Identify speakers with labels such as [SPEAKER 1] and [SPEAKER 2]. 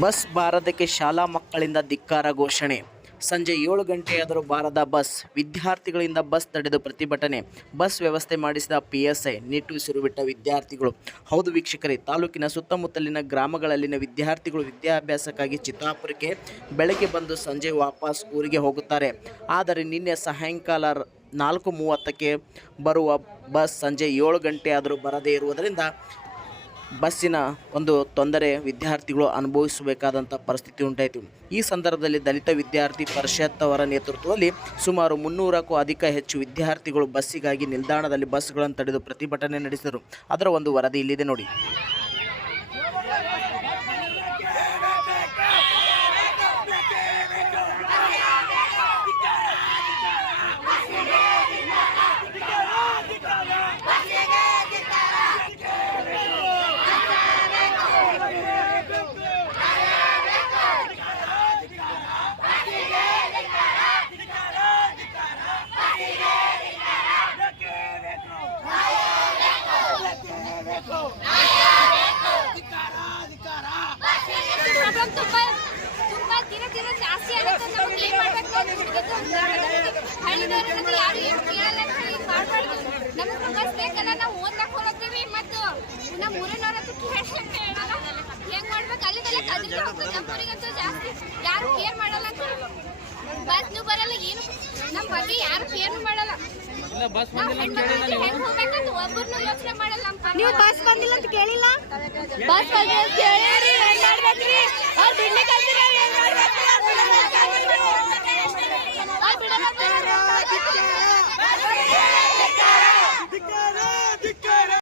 [SPEAKER 1] Bus ಬಾರದಕ್ಕೆ ಶಾಲಾ ಮಕ್ಕಳಿಂದ ಧಿಕ್ಕಾರ ಘೋಷಣೆ. ಸಂಜೆ ಏಳು ಗಂಟೆಯಾದರೂ ಬಾರದ ಬಸ್, ವಿದ್ಯಾರ್ಥಿಗಳಿಂದ ಬಸ್ ತಡೆದು ಪ್ರತಿಭಟನೆ. ಬಸ್ ವ್ಯವಸ್ಥೆ ಮಾಡಿಸಿದ ಪಿ ಎಸ್ ಐ ನಿಟ್ಟುಸಿರು ಬಿಟ್ಟ ವಿದ್ಯಾರ್ಥಿಗಳು. ಹೌದು ವೀಕ್ಷಕರೇ, ತಾಲೂಕಿನ ಸುತ್ತಮುತ್ತಲಿನ ಗ್ರಾಮಗಳಲ್ಲಿನ ವಿದ್ಯಾರ್ಥಿಗಳು ವಿದ್ಯಾಭ್ಯಾಸಕ್ಕಾಗಿ ಚಿತ್ತಾಪುರಕ್ಕೆ ಬೆಳಗ್ಗೆ ಬಂದು ಸಂಜೆ ವಾಪಸ್ ಊರಿಗೆ ಹೋಗುತ್ತಾರೆ. ಆದರೆ ನಿನ್ನೆ ಸಾಯಂಕಾಲ ನಾಲ್ಕು ಮೂವತ್ತಕ್ಕೆ ಬರುವ ಬಸ್ ಸಂಜೆ ಏಳು ಗಂಟೆಯಾದರೂ ಬರದೇ ಇರುವುದರಿಂದ ಬಸ್ಸಿನ ಒಂದು ತೊಂದರೆ ವಿದ್ಯಾರ್ಥಿಗಳು ಅನುಭವಿಸಬೇಕಾದಂಥ ಪರಿಸ್ಥಿತಿ ಉಂಟಾಯಿತು. ಈ ಸಂದರ್ಭದಲ್ಲಿ ದಲಿತ ವಿದ್ಯಾರ್ಥಿ ಪರಿಷತ್ ಅವರ ನೇತೃತ್ವದಲ್ಲಿ ಸುಮಾರು ಮುನ್ನೂರಕ್ಕೂ ಅಧಿಕ ಹೆಚ್ಚು ವಿದ್ಯಾರ್ಥಿಗಳು ಬಸ್ಸಿಗಾಗಿ ನಿಲ್ದಾಣದಲ್ಲಿ ಬಸ್ಗಳನ್ನು ತಡೆದು ಪ್ರತಿಭಟನೆ ನಡೆಸಿದರು. ಅದರ ಒಂದು ವರದಿ ಇಲ್ಲಿದೆ ನೋಡಿ.
[SPEAKER 2] ದಿನ ದಿನ ಜಾಸ್ತಿ ಆಗುತ್ತೆ ನಮ್ಗೆ ಏನ್ ಮಾಡ್ಬೇಕು ಅಂತ ಹುಡುಗಿದ್ದು ಹಳ್ಳಿದವ್ರನ್ನ ಯಾರು ಏನು ಕೇಳಲ್ಲ ಅಂತ ಹಿಂಗ್ ಮಾಡ್ಬಾರ್ದು ನಮಗೆ ಬಸ್ ಬೇಕಲ್ಲ ನಾವು ಹೋಗ್ತೀವಿ ಮತ್ತು ನಮ್ಮ ಮಾಡ್ಬೇಕು ಅಲ್ಲಿದೆಲ್ಲ ಕದಿಲಿ ಹೋಗ್ತದೆ ನಮ್ಮೂರಿಗಂತೂ ಜಾಸ್ತಿ ಯಾರು ಕೇರ್ ಮಾಡಲ್ಲ ಅಂತ ಬಸ್ನು ಬರಲ್ಲ ಏನು ನಮ್ಮ ಬಗ್ಗೆ ಯಾರು ಕೇರ್ ಮಾಡಲ್ಲ ನಾವು
[SPEAKER 3] ಬಸ್ ಬಂದಿಲ್ಲ ಅಂತ ಕೇಳಿಲ್ಲ ಬಸ್ ಬಂದಿಲ್ಲ ಅಂತ ಕೇಳಿರಿ ಅವ್ರು ಬಿಡ್ಲಿಕ್ಕೆ